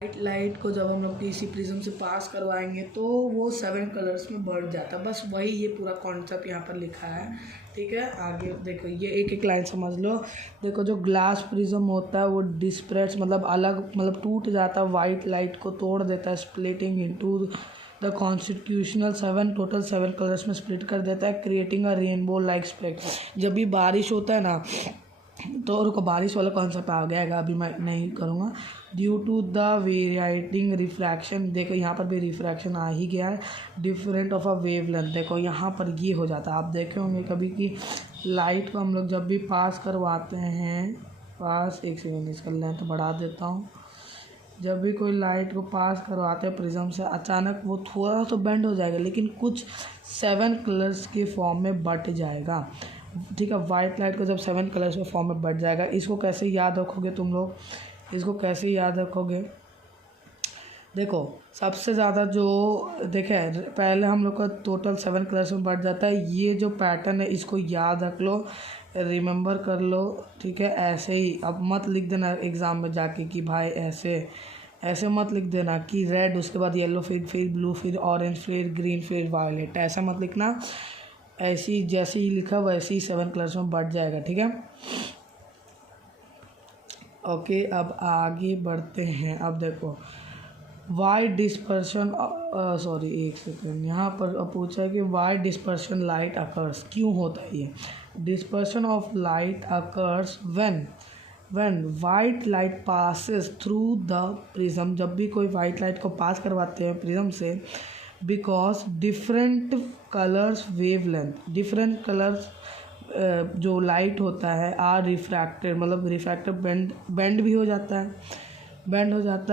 Light को जब हम लोग किसी प्रिज्म से पास करवाएंगे तो वो 7 कलर्स में बढ़ जाता है। बस वही ये पूरा कॉन्सेप्ट यहाँ पर लिखा है। ठीक है, आगे देखो, ये एक एक लाइन समझ लो। देखो, जो ग्लास प्रिज्म होता है वो डिस्प्रेट्स मतलब अलग मतलब टूट जाता है, वाइट लाइट को तोड़ देता है, splitting into the constitutional 7 total 7 colours में स्प्लिट कर देता है, creating a rainbow like spectrum. जब भी बारिश होता है ना, तो रुको, बारिश वाला कॉन्सेप्ट आ गया, अभी मैं नहीं करूँगा। ड्यू टू द वेरिएटिंग रिफ्रैक्शन, देखो यहाँ पर भी रिफ्रैक्शन आ ही गया है, डिफरेंट ऑफ अ वेवलेंथ। देखो यहाँ पर ये हो जाता है, आप देखे होंगे कभी कि लाइट को हम लोग जब भी पास करवाते हैं, एक सेकेंड इसका लेंथ बढ़ा देता हूँ। जब भी कोई लाइट को पास करवाते हैं प्रिज्म से, अचानक वो थोड़ा तो बेंड हो जाएगा, लेकिन कुछ 7 कलर्स के फॉर्म में बट जाएगा। ठीक है, वाइट लाइट को जब 7 कलर्स के फॉर्म में बट जाएगा। इसको कैसे याद रखोगे तुम लोग, इसको कैसे याद रखोगे? देखो, सबसे ज़्यादा जो देखे, पहले हम लोग का टोटल 7 कलर्स में बढ़ जाता है। ये जो पैटर्न है इसको याद रख लो, रिमेंबर कर लो। ठीक है, ऐसे ही अब मत लिख देना एग्ज़ाम में जाके कि भाई ऐसे मत लिख देना कि रेड उसके बाद येलो फिर ब्लू फिर ऑरेंज फिर ग्रीन फिर वायलेट, ऐसा मत लिखना। ऐसी जैसे ही लिखा वैसे ही 7 कलर्स में बढ़ जाएगा। ठीक है, ओके, अब आगे बढ़ते हैं। अब देखो, वाई डिस्पर्शन, सॉरी एक सेकेंड, यहाँ पर पूछा है कि वाई डिस्पर्शन लाइट अकर्स, क्यों होता है ये? Dispersion of light occurs when white light passes through the prism, जब भी कोई वाइट लाइट को पास करवाते हैं प्रिज्म से, because different colours wavelength, different colours जो लाइट होता है आर रिफ्रैक्टेड, मतलब रिफ्रैक्टेड बेंड भी हो जाता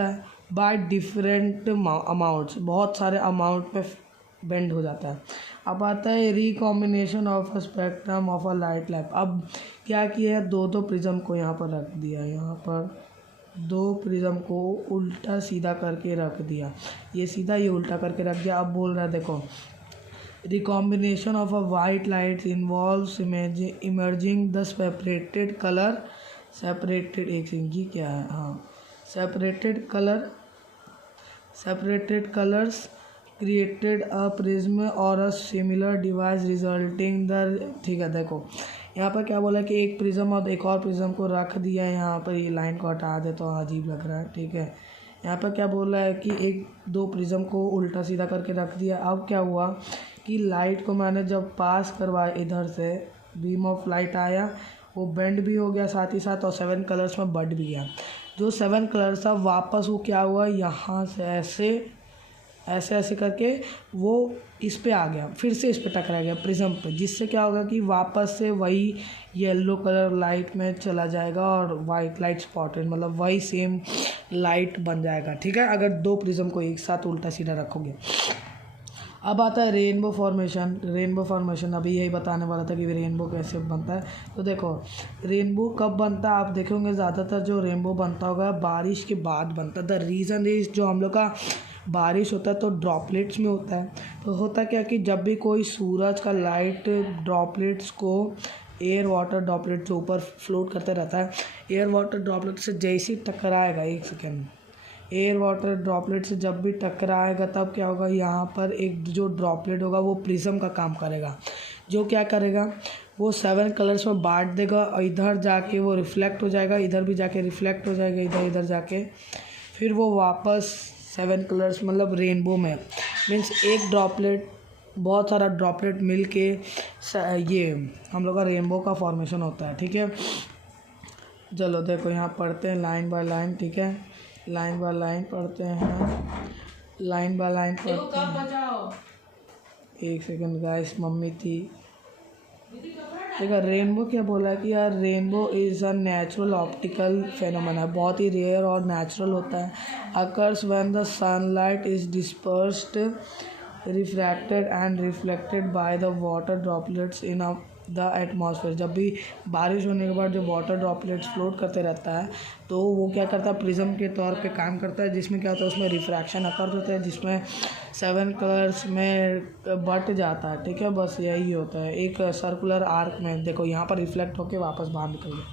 है, बाय डिफरेंट अमाउंट्स, बहुत सारे अमाउंट पे बेंड हो जाता है। अब आता है recombination of a spectrum of a light lamp. अब क्या किया है, दो प्रिज्म को यहाँ पर रख दिया, यहाँ पर 2 प्रिज्म को उल्टा सीधा करके रख दिया, ये सीधा ये उल्टा करके रख दिया। अब बोल रहा है देखो, recombination of a white light involves emerging the separated color, separated एक सिंगी क्या है, हाँ, separated colors created a prism or a similar device resulting the, ठीक है, देखो यहाँ पर क्या बोला कि एक प्रिज्म और एक और प्रिज्म को रख दिया है। यहाँ पर ये लाइन को हटा दे तो अजीब लग रहा है। ठीक है, यहाँ पर क्या बोला है कि 2 प्रिज्म को उल्टा सीधा करके रख दिया। अब क्या हुआ कि लाइट को मैंने जब पास करवाया, इधर से बीम ऑफ लाइट आया, वो बेंड भी हो गया साथ ही साथ, और 7 कलर्स में बढ़ भी गया। जो 7 कलर्स था वापस वो क्या हुआ, यहाँ से ऐसे करके वो इस पे आ गया, फिर से इस पे टकरा गया प्रिज्म पे, जिससे क्या होगा कि वापस से वही येलो कलर लाइट में चला जाएगा और वाइट लाइट स्पॉटेड, मतलब वही सेम लाइट बन जाएगा। ठीक है, अगर 2 प्रिज्म को एक साथ उल्टा सीधा रखोगे। अब आता है रेनबो फॉर्मेशन। अभी यही बताने वाला था कि रेनबो कैसे बनता है। तो देखो, रेनबो कब बनता है, आप देखेंगे ज़्यादातर जो रेनबो बनता होगा बारिश के बाद बनता है। द रीज़न इज, जो हम लोग का बारिश होता है तो ड्रॉपलेट्स में होता है। तो होता क्या कि जब भी कोई सूरज का लाइट ड्रॉपलेट्स को एयर वाटर ड्रॉपलेट से ऊपर फ्लोट करते रहता है, एयर वाटर ड्रॉपलेट से जैसे ही टकराएगा, एक सेकेंड, एयर वाटर ड्रॉपलेट से जब भी टकराएगा तब क्या होगा, यहाँ पर एक जो ड्रॉपलेट होगा वो प्रिज्म का काम करेगा। जो क्या करेगा, वो 7 कलर्स में बांट देगा और इधर जाके वो रिफ्लेक्ट हो जाएगा, इधर भी जाके रिफ्लेक्ट हो जाएगा, इधर जाके फिर वो वापस 7 कलर्स मतलब रेनबो में, मीन्स एक ड्रॉपलेट, बहुत सारा ड्रॉपलेट मिल के ये हम लोग का रेनबो का फॉर्मेशन होता है। ठीक है, चलो देखो यहाँ पढ़ते हैं लाइन बाय लाइन। ठीक है, लाइन बाय लाइन पढ़ते हैं। एक सेकंड गाइस, मम्मी थी। देखो, रेनबो क्या बोला है कि यार, rainbow is a natural optical phenomena, बहुत ही रेयर और नेचुरल होता है। Occurs when the sunlight is dispersed, refracted and reflected by the water droplets in the atmosphere. जब भी बारिश होने के बाद जो वाटर ड्रॉपलेट्स फ्लोट करते रहता है तो वो क्या करता है, प्रिज्म के तौर पे काम करता है, जिसमें क्या होता है, उसमें रिफ्रैक्शन अकर होता है, जिसमें 7 कलर्स में बट जाता है। ठीक है, बस यही होता है एक सर्कुलर आर्क में। देखो यहाँ पर रिफ्लेक्ट होके वापस बाहर निकल गया।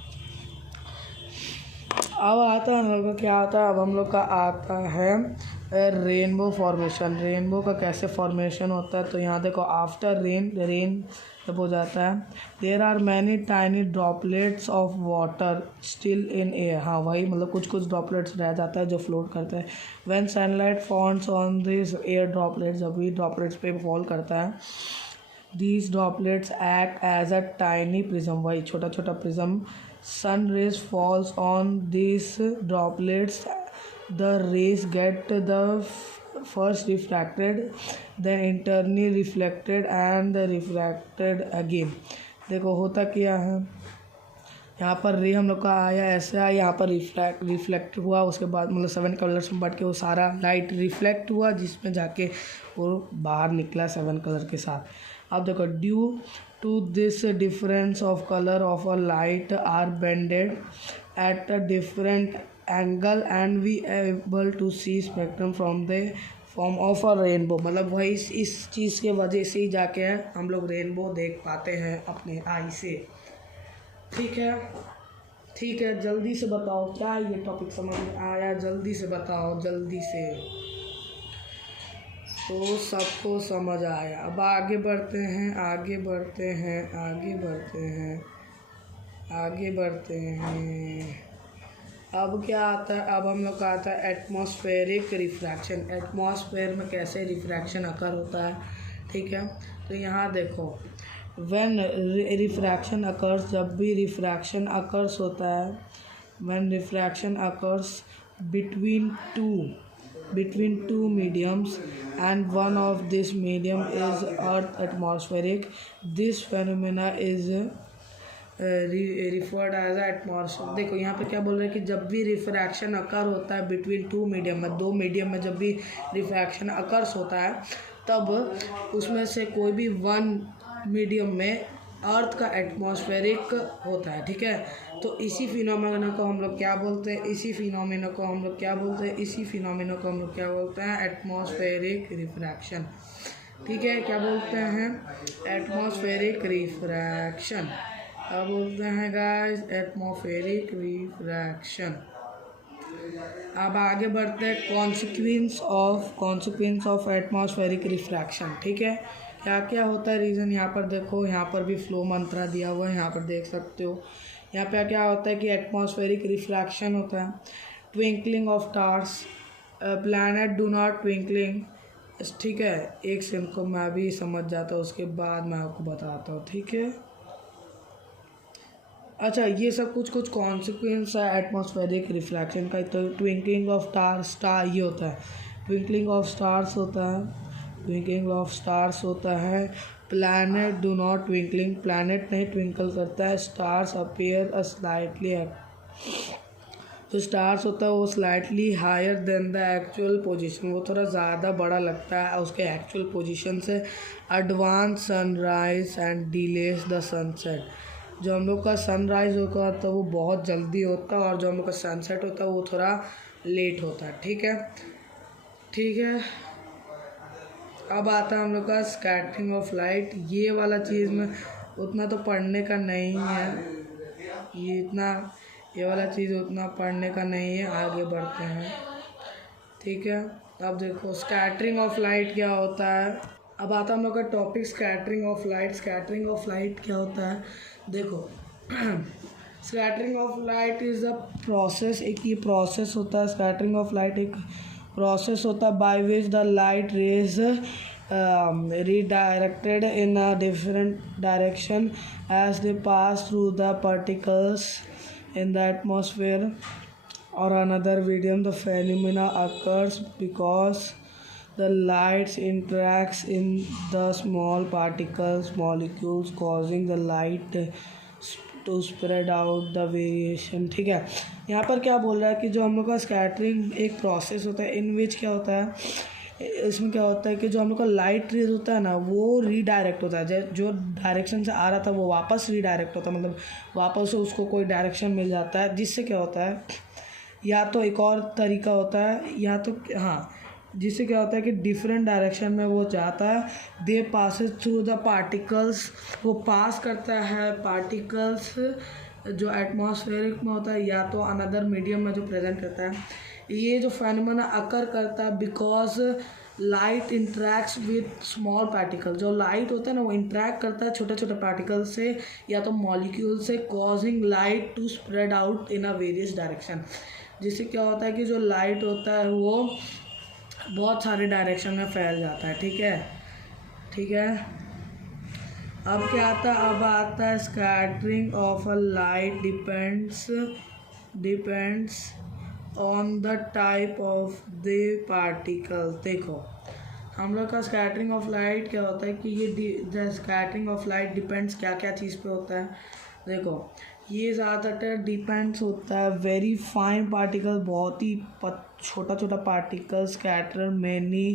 अब आता है हम लोग का क्या आता है, अब हम लोग का आता है रेनबो फॉर्मेशन। रेनबो का कैसे फॉर्मेशन होता है, तो यहाँ देखो आफ्टर रेन जब हो जाता है, there are many tiny droplets of water still in air. हाँ वही, मतलब कुछ कुछ ड्रॉपलेट्स रह जाता है जो फ्लोट करता है। When sunlight falls on this air droplets, जब भी ड्रॉपलेट्स पे फॉल करता है, these droplets act as a tiny prism, वही छोटा छोटा prism. sun rays falls on these droplets, the rays get the first refracted, then internally reflected and refracted again। देखो होता क्या है, यहाँ पर रे हम लोग का आया, ऐसे आया, यहाँ पर रिफ्लेक्ट हुआ, उसके बाद मतलब 7 कलर्स में बट के वो सारा लाइट रिफ्लेक्ट हुआ, जिसमें जाके वो बाहर निकला 7 कलर के साथ। अब देखो, due to this difference of colour of a light are bended at a different angle and we able to see spectrum from the form of a rainbow. मतलब वही इस चीज़ के वजह से ही जाके हम लोग रेनबो देख पाते हैं अपने आई से। ठीक है, जल्दी से बताओ क्या ये टॉपिक समझ में आया, जल्दी से बताओ, जल्दी से। तो सबको समझ आया। अब आगे बढ़ते हैं। अब क्या आता है, अब हम लोग का आता है एटमॉस्फेरिक रिफ्रैक्शन। एटमॉस्फेयर में कैसे रिफ्रैक्शन अकर होता है, ठीक है। तो यहाँ देखो, व्हेन रिफ्रैक्शन अकर्स, जब भी रिफ्रैक्शन अकर्स होता है, when refraction occurs between two mediums and one of this medium is earth atmospheric, this phenomena is referred as atmosphere. देखो यहाँ पे क्या बोल रहे हैं कि जब भी रिफ्रैक्शन अकर होता है बिटवीन टू मीडियम में, दो मीडियम में जब भी रिफ्रैक्शन अकर्स होता है, तब उसमें से कोई भी वन मीडियम में अर्थ का एटमॉस्फेरिक होता है, ठीक है। तो इसी फिनोमेना को हम लोग क्या बोलते हैं, एटमॉस्फेरिक रिफ्रैक्शन। ठीक है, क्या बोलते हैं, एटमॉस्फेरिक रिफ्रैक्शन। क्या बोलते हैं गाइस, एटमॉस्फेरिक रिफ्रैक्शन। अब आगे बढ़ते हैं कॉन्सिक्वेंस ऑफ एटमॉस्फेरिक रिफ्रैक्शन। ठीक है, क्या क्या होता है रीज़न, यहाँ पर देखो, यहाँ पर भी फ्लो मंत्रा दिया हुआ है, यहाँ पर देख सकते हो। यहाँ पे क्या होता है कि एटमॉस्फेरिक रिफ्रैक्शन होता है, twinkling of stars, planet do not twinkling. ठीक है, एक सेकंड को मैं भी समझ जाता हूँ, उसके बाद मैं आपको बताता हूँ, ठीक है। अच्छा, ये सब कुछ कॉन्सिक्वेंस है एटमॉस्फेरिक रिफ्रैक्शन का। तो ट्विंकलिंग ऑफ स्टार ये होता है, ट्विंकलिंग ऑफ स्टार्स होता है, planet do not twinkling, planet नहीं ट्विंकल करता है, स्टार्स अपीयर अ स्लाइटली, जो स्टार्स होता है वो slightly higher than the actual position, वो थोड़ा ज़्यादा बड़ा लगता है उसके एक्चुअल पोजीशन से। Advance sunrise and delays the sunset, जो हम लोग का सनराइज होगा तो वो बहुत जल्दी होता है, और जो हम लोग का सनसेट होता है वो थोड़ा लेट होता है। ठीक है। अब आता है हम लोग का स्कैटरिंग ऑफ लाइट। ये वाला चीज़ में उतना तो पढ़ने का नहीं है, ये वाला चीज़ उतना पढ़ने का नहीं है। आगे बढ़ते हैं, ठीक है। अब देखो स्कैटरिंग ऑफ लाइट क्या होता है। अब आता है हम लोग का topic scattering of light. Scattering of light क्या होता है, देखो scattering of light is a process, एक ये प्रोसेस होता है। स्कैटरिंग ऑफ लाइट एक प्रोसेस होता है by which the light rays redirected in a different direction as they pass through the particles in the atmosphere or another medium. The phenomena occurs because the light interacts in the small particles molecules, causing the light to spread out the variation। ठीक है, यहाँ पर क्या बोल रहा है कि जो हम लोग का स्कैटरिंग एक प्रोसेस होता है, इन विच क्या होता है, इसमें क्या होता है कि जो हम लोग का लाइट रेज होता है ना, वो रीडायरेक्ट होता है। जो डायरेक्शन से आ रहा था वो वापस रीडायरेक्ट होता है, मतलब वापस से उसको कोई डायरेक्शन मिल जाता है, जिससे क्या होता है, या तो एक और तरीका होता है, या तो जिससे क्या होता है कि डिफरेंट डायरेक्शन में वो जाता है। दे पासेस थ्रू द पार्टिकल्स, वो पास करता है पार्टिकल्स जो एटमॉस्फेरिक में होता है या तो अनदर मीडियम में जो प्रेजेंट करता है। ये जो फेनोमेना अकर करता है because light interacts with small particle. जो लाइट होता है ना वो इंट्रैक्ट करता है छोटे छोटे पार्टिकल से या तो मॉलिक्यूल से, causing light to spread out in a various direction. जिससे क्या होता है कि जो लाइट होता है वो बहुत सारे डायरेक्शन में फैल जाता है। ठीक है, ठीक है। अब क्या आता है, अब आता है scattering of a light depends on the type of the particle. देखो हम लोग का स्कैटरिंग ऑफ लाइट क्या होता है कि ये स्कैटरिंग ऑफ लाइट डिपेंड्स क्या क्या चीज़ पे होता है। देखो ये ज़्यादातर डिपेंड्स होता है वेरी फाइन पार्टिकल, बहुत ही छोटा छोटा पार्टिकल स्कैटर मैनी